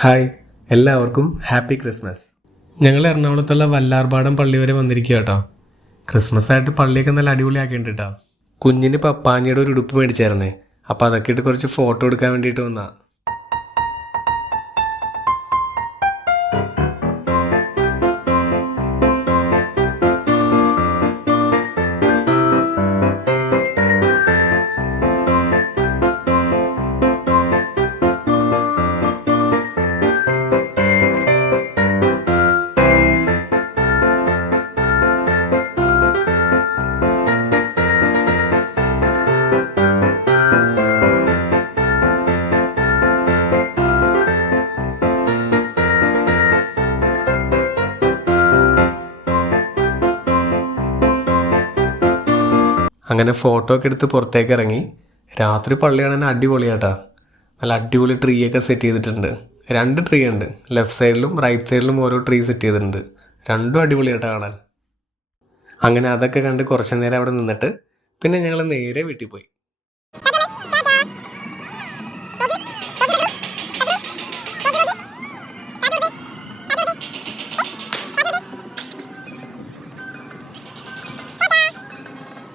Hi, എല്ലാവർക്കും happy Christmas. ഞങ്ങൾ എറണാകുളത്തുള്ള വല്ലാർപാടം പള്ളി വരെ വന്നിരിക്കുക കേട്ടോ. ക്രിസ്മസ് ആയിട്ട് പള്ളിയൊക്കെ നല്ല അടിപൊളിയാക്കിയിട്ടുണ്ട് കേട്ടോ. കുഞ്ഞിന് പപ്പാഞ്ഞിയുടെ ഒരു ഉടുപ്പ് മേടിച്ചായിരുന്നേ, അപ്പോൾ അതൊക്കെ ഇട്ട് കുറച്ച് ഫോട്ടോ എടുക്കാൻ വേണ്ടിയിട്ട് വന്നാ. അങ്ങനെ ഫോട്ടോ ഒക്കെ എടുത്ത് പുറത്തേക്ക് ഇറങ്ങി. രാത്രി പള്ളിയാണ് അടിപൊളിയാട്ടാ. നല്ല അടിപൊളി ട്രീ ഒക്കെ സെറ്റ് ചെയ്തിട്ടുണ്ട്. 2 ട്രീ ഉണ്ട്, ലെഫ്റ്റ് സൈഡിലും റൈറ്റ് സൈഡിലും ഓരോ ട്രീ സെറ്റ് ചെയ്തിട്ടുണ്ട്. രണ്ടും അടിപൊളിയായിട്ടാണ് കാണാൻ. അങ്ങനെ അതൊക്കെ കണ്ട് കുറച്ച് നേരം അവിടെ നിന്നിട്ട് പിന്നെ ഞങ്ങൾ നേരെ വീട്ടിൽ പോയി.